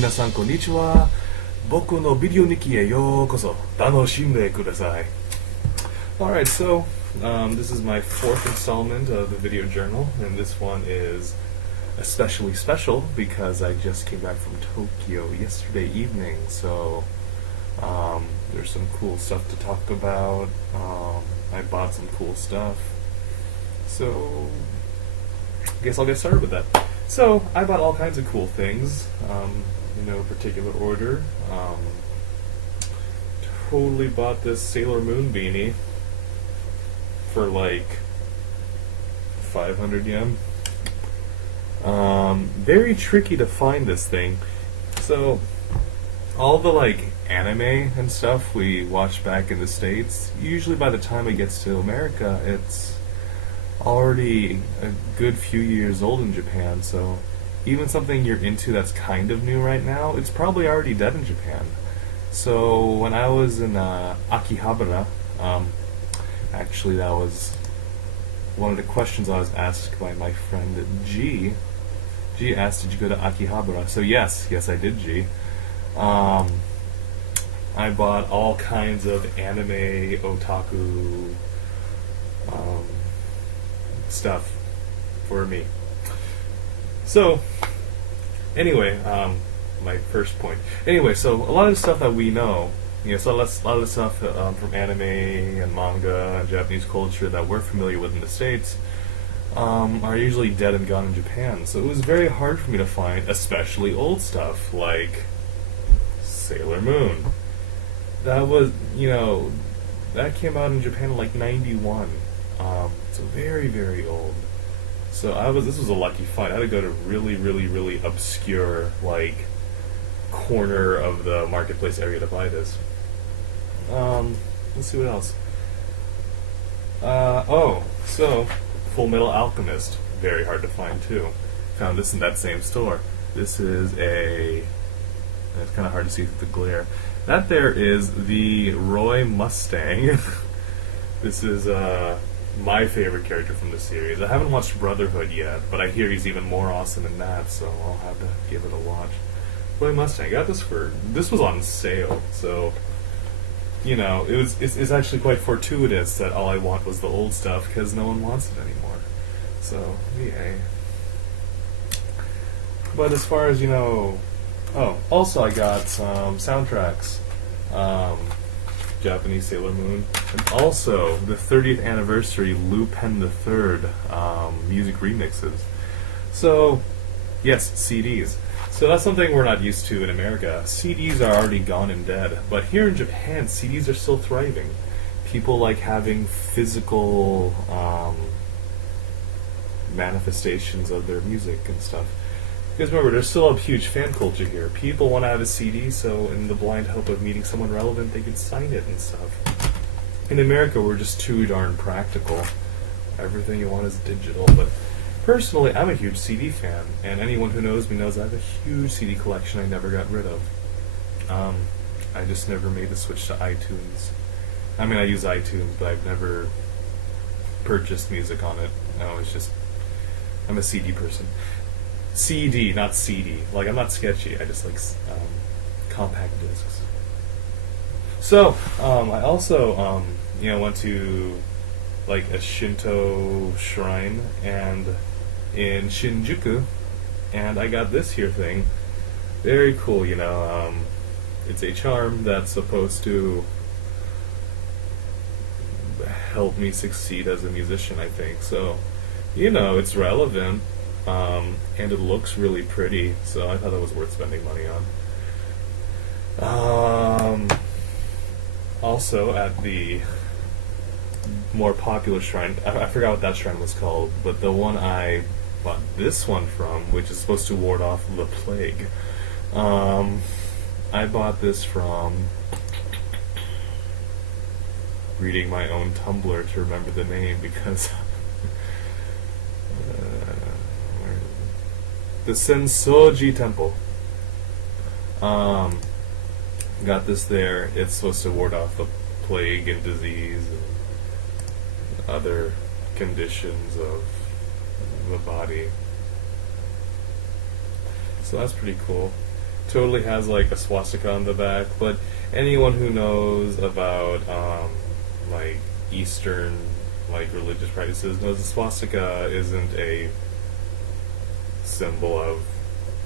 minasan konnichiwa. Boku no video niki e youkoso. Tanoshinde kudasai. Alright, so this is my fourth installment of the video journal, and this one is especially special because I just came back from Tokyo yesterday evening, so there's some cool stuff to talk about. I bought some cool stuff, so I guess I'll get started with that. So I bought all kinds of cool things, in no particular order. Totally bought this Sailor Moon beanie for like 500 yen. Very tricky to find this thing. So all the like anime and stuff we watch back in the States, usually by the time it gets to America, it's already a good few years old in Japan, so even something you're into that's kind of new right now, it's probably already dead in Japan. So when I was in Akihabara, actually that was one of the questions I was asked by my friend G. G asked, did you go to Akihabara? So yes, I did, G. I bought all kinds of anime, otaku, stuff for me. So, anyway, my first point. Anyway, so a lot of the stuff that we know, so a lot of the stuff from anime and manga and Japanese culture that we're familiar with in the States are usually dead and gone in Japan. So it was very hard for me to find, especially old stuff like Sailor Moon. That was, that came out in Japan in like 91. So very, very old. So this was a lucky find. I had to go to really, really, really obscure, like, corner of the marketplace area to buy this. Let's see what else. So Full Metal Alchemist, very hard to find too. Found this in that same store. This is it's kind of hard to see through the glare. That there is the Roy Mustang. This is my favorite character from the series. I haven't watched Brotherhood yet, but I hear he's even more awesome in that, so I'll have to give it a watch. Roy Mustang, I got this was on sale, so it's actually quite fortuitous that all I want was the old stuff because no one wants it anymore. So yay. But as far as also I got some soundtracks. Japanese Sailor Moon, and also the 30th anniversary Lupin III music remixes. So, yes, CDs. So that's something we're not used to in America. CDs are already gone and dead, but here in Japan, CDs are still thriving. People like having physical manifestations of their music and stuff. Because remember, there's still a huge fan culture here. People want to have a CD, so in the blind hope of meeting someone relevant, they can sign it and stuff. In America, we're just too darn practical. Everything you want is digital. But personally, I'm a huge CD fan, and anyone who knows me knows I have a huge CD collection I never got rid of. I just never made the switch to iTunes. I mean, I use iTunes, but I've never purchased music on it. I'm a CD person. CD, not CD. Like, I'm not sketchy. I just like compact discs. So, I also, went to like a Shinto shrine in Shinjuku, and I got this here thing. Very cool, it's a charm that's supposed to help me succeed as a musician, I think. So, it's relevant. And it looks really pretty, so I thought it was worth spending money on. Also, at the more popular shrine, I forgot what that shrine was called, but the one I bought this one from, which is supposed to ward off the plague, I bought this from reading my own Tumblr to remember the name, because the Sensoji Temple. Got this there. It's supposed to ward off the plague and disease and other conditions of the body. So that's pretty cool. totally has like a swastika on the back, but anyone who knows about like Eastern like religious practices knows the swastika isn't a symbol of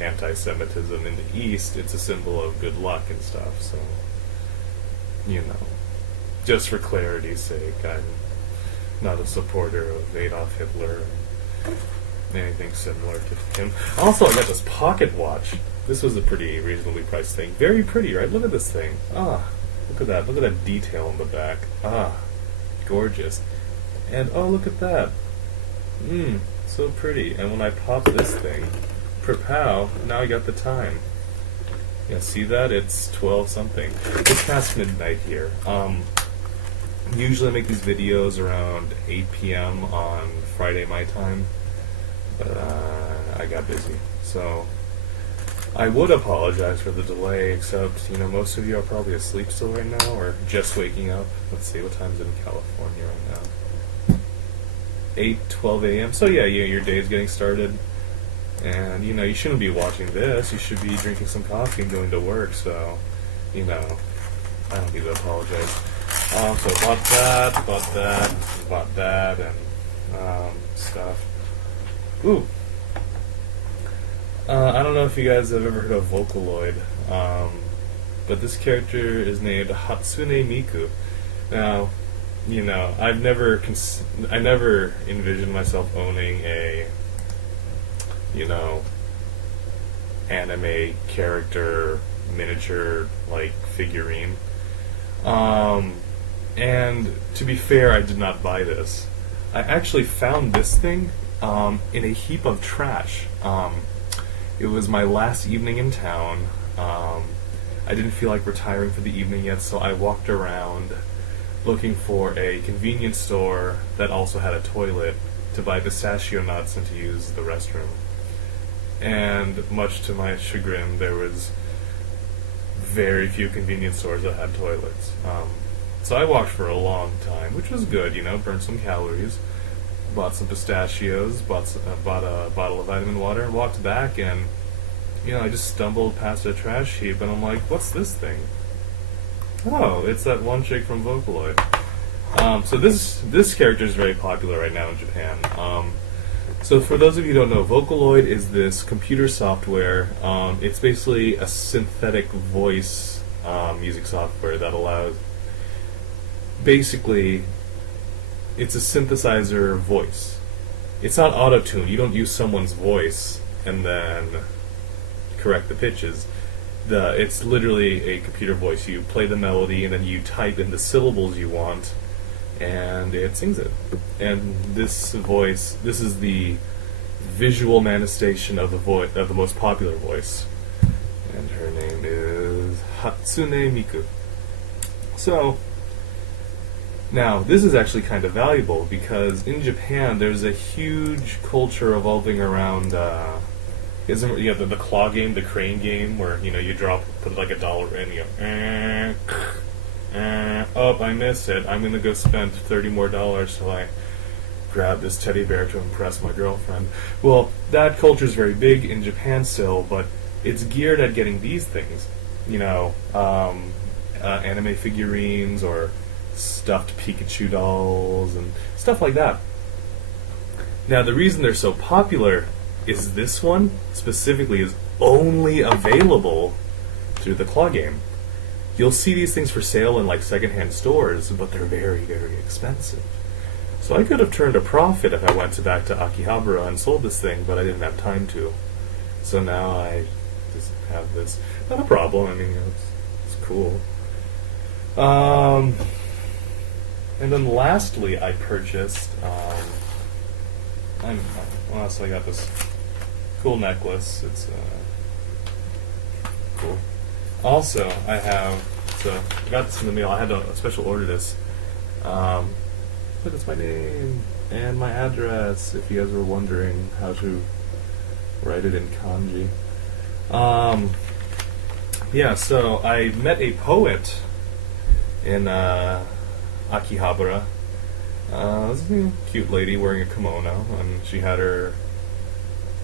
anti-Semitism in the East. It's a symbol of good luck and stuff. So, you know, just for clarity's sake, I'm not a supporter of Adolf Hitler or anything similar to him. Also, I got this pocket watch. This was a pretty reasonably priced thing. Very pretty, right? Look at this thing. Ah, look at that. Look at that detail in the back. Ah, gorgeous. And oh, look at that. So pretty. And when I pop this thing, per-pow, now I got the time. Yeah, see that? It's 12 something. It's past midnight here. Usually I make these videos around 8 p.m. on Friday my time, but I got busy. So I would apologize for the delay, except, you know, most of you are probably asleep still right now, or just waking up. Let's see, what time's it in California right now? 8:12 a.m. So yeah, your day's getting started. And, you know, you shouldn't be watching this. You should be drinking some coffee and going to work. So, you know, I don't need to apologize. So bought that, and stuff. Ooh. I don't know if you guys have ever heard of Vocaloid, but this character is named Hatsune Miku. Now, you know, I never envisioned myself owning a, you know, anime character miniature like figurine. And to be fair, I did not buy this. I actually found this thing in a heap of trash. It was my last evening in town. I didn't feel like retiring for the evening yet, so I walked around looking for a convenience store that also had a toilet to buy pistachio nuts and to use the restroom. And much to my chagrin, there was very few convenience stores that had toilets. So I walked for a long time, which was good, you know, burned some calories, bought some pistachios, bought a bottle of vitamin water, and walked back, and, you know, I just stumbled past a trash heap, and I'm like, what's this thing? Oh, it's that one chick from Vocaloid. So this character is very popular right now in Japan. So for those of you who don't know, Vocaloid is this computer software. It's basically a synthetic voice music software that allows... Basically, it's a synthesizer voice. It's not auto-tune. You don't use someone's voice and then correct the pitches. It's literally a computer voice. You play the melody and then you type in the syllables you want, and it sings it. And this voice, this is the visual manifestation of the most popular voice. And her name is Hatsune Miku. So, now, this is actually kind of valuable because in Japan there's a huge culture revolving around the claw game, the crane game, where, you know, you put like $1 in, you go, oh, I missed it. I'm gonna go spend $30 more till I grab this teddy bear to impress my girlfriend. Well, that culture is very big in Japan still, but it's geared at getting these things, you know, anime figurines or stuffed Pikachu dolls and stuff like that. Now, the reason they're so popular is this one specifically is only available through the claw game. You'll see these things for sale in like secondhand stores, but they're very, very expensive. So I could have turned a profit if I went back to Akihabara and sold this thing, but I didn't have time to. So now I just have this. Not a problem. I mean, you know, it's cool. And then lastly, I purchased, so I got this cool necklace. It's cool. Also, I got this in the mail. I had to special order this. Look, it's my name and my address, if you guys were wondering how to write it in kanji. Yeah, so I met a poet in Akihabara. This is a cute lady wearing a kimono, and she had her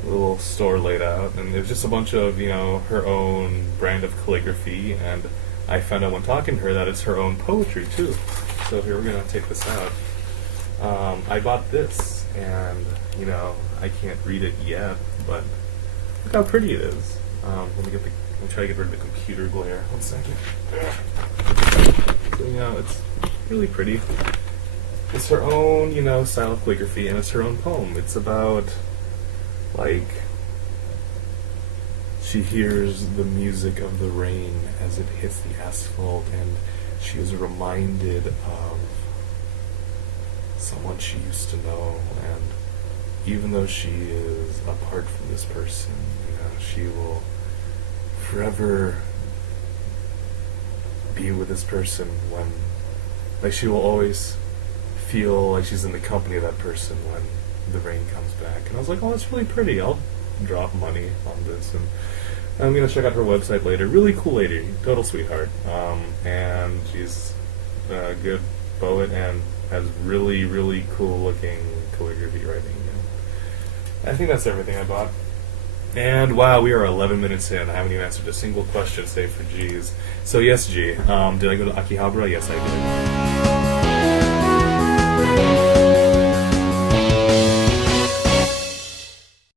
little store laid out, and there's just a bunch of, her own brand of calligraphy, and I found out when talking to her that it's her own poetry too. So here, we're gonna take this out. I bought this, and I can't read it yet, but look how pretty it is. Let me try to get rid of the computer glare. 1 second. So it's really pretty. It's her own, style of calligraphy, and it's her own poem. It's about, like, she hears the music of the rain as it hits the asphalt, and she is reminded of someone she used to know, and even though she is apart from this person, she will forever be with this person when, like, she will always feel like she's in the company of that person when the rain comes back. And I was like, oh, that's really pretty. I'll drop money on this, and I'm gonna check out her website later. Really cool lady, total sweetheart, and she's a good poet and has really, really cool looking calligraphy writing. I think that's everything I bought. And wow, we are 11 minutes in. I haven't even answered a single question save for G's. So yes, G. Did I go to Akihabara? Yes, I did.